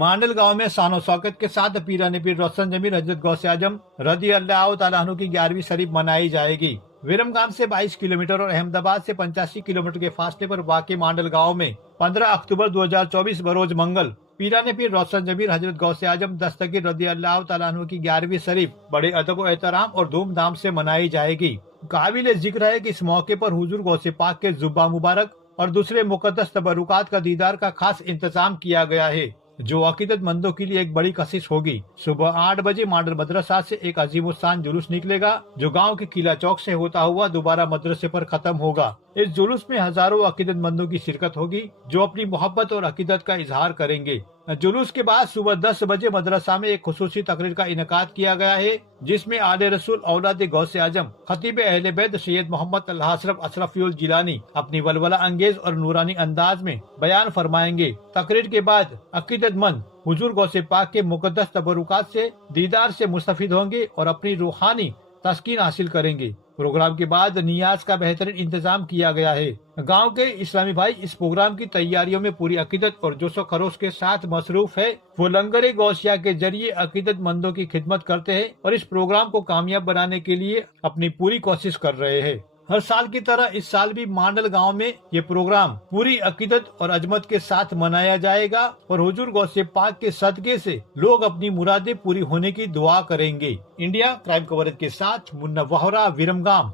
मांडल गांव में शान और शौकत के साथ पीराने पीर रोशन जमीर हजरत गौसे आजम रदी अल्लाह तआला अन्हु की 11वीं शरीफ मनाई जाएगी। विरमगाम से 22 किलोमीटर और अहमदाबाद से 85 किलोमीटर के फासले पर वाक़ मांडल गांव में 15 अक्टूबर 2024 बरोज मंगल पीराने पीर रोशन जमीर हजरत गौसे आजम दस्तगीर रदी अल्लाह तआला अन्हु की 11वीं शरीफ बड़े अदब और एहतराम और धूमधाम से मनाई जाएगी। काबिल जिक्र है कि इस मौके पर हुजूर गौसे पाक के जुब्बा मुबारक और दूसरे मुकद्दस तबरुकात का दीदार का खास इंतजाम किया गया है, जो अकीदत मंदों के लिए एक बड़ी कशिश होगी। सुबह 8 बजे मांडल मदरसा से एक अजीमुस्शान जुलूस निकलेगा, जो गांव के किला चौक से होता हुआ दोबारा मदरसे पर खत्म होगा। इस जुलूस में हजारों अकीदत मंदों की शिरकत होगी, जो अपनी मोहब्बत और अकीदत का इजहार करेंगे। जुलूस के बाद सुबह 10 बजे मदरसा में एक खुसूसी तकरीर का इनेकाद किया गया है, जिसमें आले रसूल औलाद गौसे आजम खतीब अहले बैत सैयद मोहम्मद अल्लाह अशरफ अशरफियुल जिलानी अपनी वलवला अंगेज और नूरानी अंदाज में बयान फरमाएंगे। तकरीर के बाद अकीदतमंद हुजूर गौसे पाक के मुकद्दस तबरुकात से दीदार से मुस्तफीद होंगे और अपनी रूहानी तस्कीन हासिल करेंगे। प्रोग्राम के बाद नियाज का बेहतरीन इंतजाम किया गया है। गांव के इस्लामी भाई इस प्रोग्राम की तैयारियों में पूरी अकीदत और जोशो खरोश के साथ मसरूफ है। वो लंगर गौसिया के जरिए अकीदत मंदों की खिदमत करते हैं और इस प्रोग्राम को कामयाब बनाने के लिए अपनी पूरी कोशिश कर रहे हैं। हर साल की तरह इस साल भी मांडल गांव में ये प्रोग्राम पूरी अकीदत और अजमत के साथ मनाया जाएगा और हुजूर गौसे पाक के सदके से लोग अपनी मुरादें पूरी होने की दुआ करेंगे। इंडिया क्राइम कवरेज के साथ मुन्ना वोहरा, विरमगाम।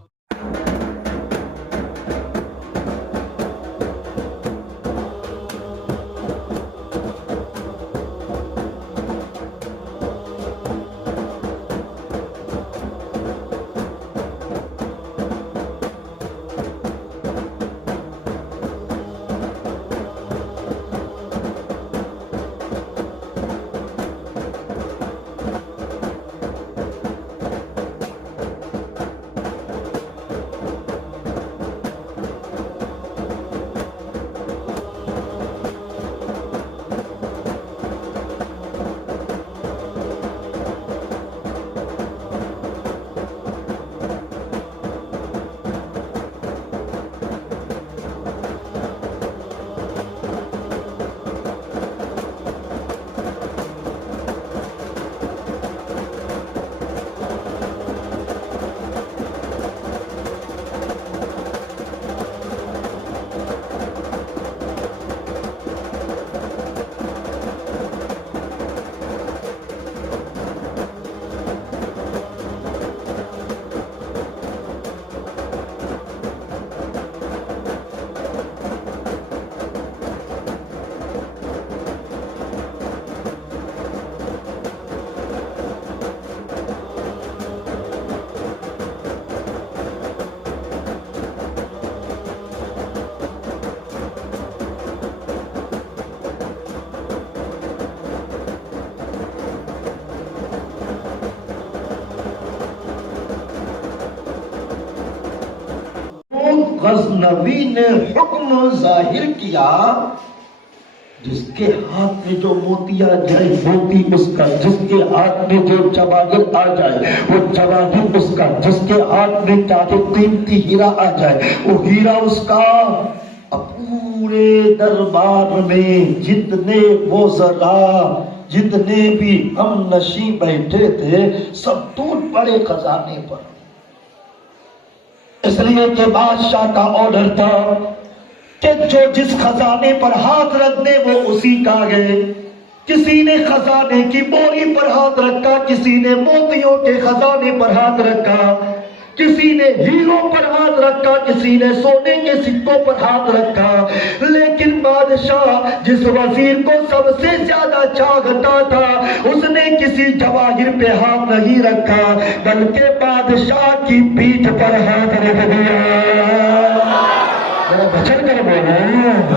गज़नवी ने हुक्म जाहिर किया, जिसके हाथ में जो मोतिया जाए मोती उसका, जिसके हाथ में जो जवाहिर आ जाए वो जवाहिर उसका, जिसके हाथ में चाहे कीमती हीरा आ जाए वो हीरा उसका। अब पूरे दरबार में जितने वो जरा जितने भी हम नशी बैठे थे सब टूट पड़े खजाने पर, इसलिए कि बादशाह का ऑर्डर था कि जो जिस खजाने पर हाथ रख दे वो उसी का है। किसी ने खजाने की बोरी पर हाथ रखा, किसी ने मोतियों के खजाने पर हाथ रखा, किसी ने हीरों पर हाथ रखा, किसी ने सोने के सिक्कों पर हाथ रखा। लेकिन बादशाह जिस वजीर को सबसे ज्यादा चाहता था उसने किसी जवाहिर पे हाथ नहीं रखा, बल्कि बादशाह की पीठ पर हाथ रख दिया। बचन कर बोलो।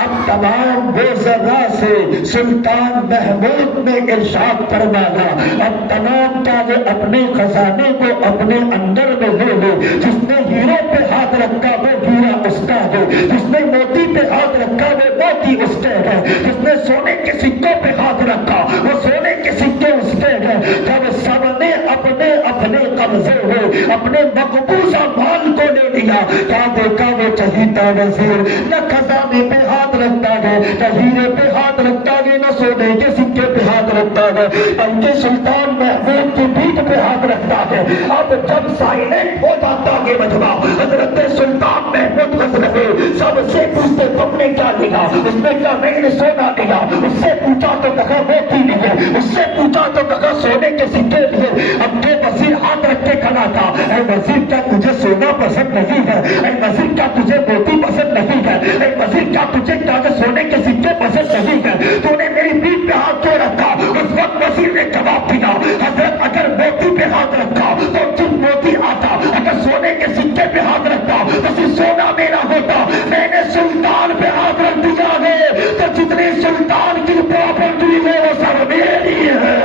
अब तमाम बेज़रा से सुल्तान महमूद ने इरशाद फरमाया, अब तमाम चाहे अपने खजाने को अपने अंदर में ले लो। जिसने हीरो पे हाथ रखा वो हीरा उसका है, जिसने मोती पे हाथ रखा वो मोती उसके है, जिसने सोने के सिक्कों पे हाथ रखा वो सोने के सिक्के उसके है। जब सबने अपने अपने कब्जे में अपने मकबूजा माल को ले लिया, क्या देखा वो चहीता वजीर न खजाने पे हाथ रखता है, न हीरे पे हाथ रखता है, न सोने के सिक्के पे हाथ रखता है, बल्कि सुल्तान महमूद की पीठ पे हाथ रखता है। अब जब साइलेंट हो जाता ये मजमा, हजरत सुल्तान महमूद गजनवी सबसे पूछते तुमने क्या लिया? उसने कहा मैंने सोना लिया। उससे पूछा तो कहा मोती लिए, उससे पूछा तो कहा सोने के सिक्के लिए। अब जो वजीर हाथ रख के खड़ा था, ऐ वजीर क्या तुझे सोना पसंद नहीं है? ऐ वजीर क्या तुझे मोती पसंद नहीं है? ऐ वजीर क्या तुझे क्या सोने के सिक्के पसंद नहीं है? तूने मेरी पीठ पे हाथ क्यों रखा? उस वक्त वजीर ने जवाब दिया, हजरत अगर मोती पे हाथ रखा तो तुम मोती आता, अगर सोने के सिक्के पे हाथ रखता तो फिर सोना मेरा होता। मैंने सुल्तान पे हाथ रख दिया है तो जितने सुल्तान की प्रॉपर्टी है वो सब मेरी है।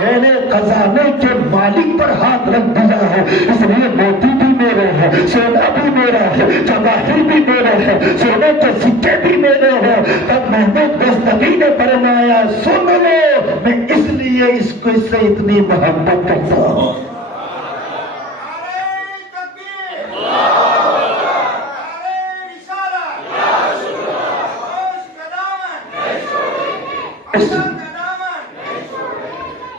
मैंने खजाने के मालिक पर हाथ रख दिया है, इसलिए मोती भी मेरे हैं, सोना भी मेरा है, जवाहिर भी मेरे हैं, सोने के सिक्के भी मेरे हैं। तब महमूद गजनवी ने फरमाया सुन लो, मैं इसलिए इससे इतनी मोहब्बत करता हूँ।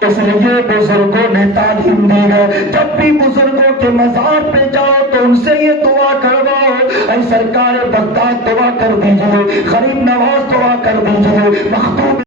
इसलिए बुजुर्गों ने तालीम दी है, जब भी बुजुर्गों के मजार पे जाओ तो उनसे ये दुआ करवाओ, ऐ सरकार बगदाद दुआ कर दीजिए, गरीब नवाज दुआ कर दीजिए, मखदूम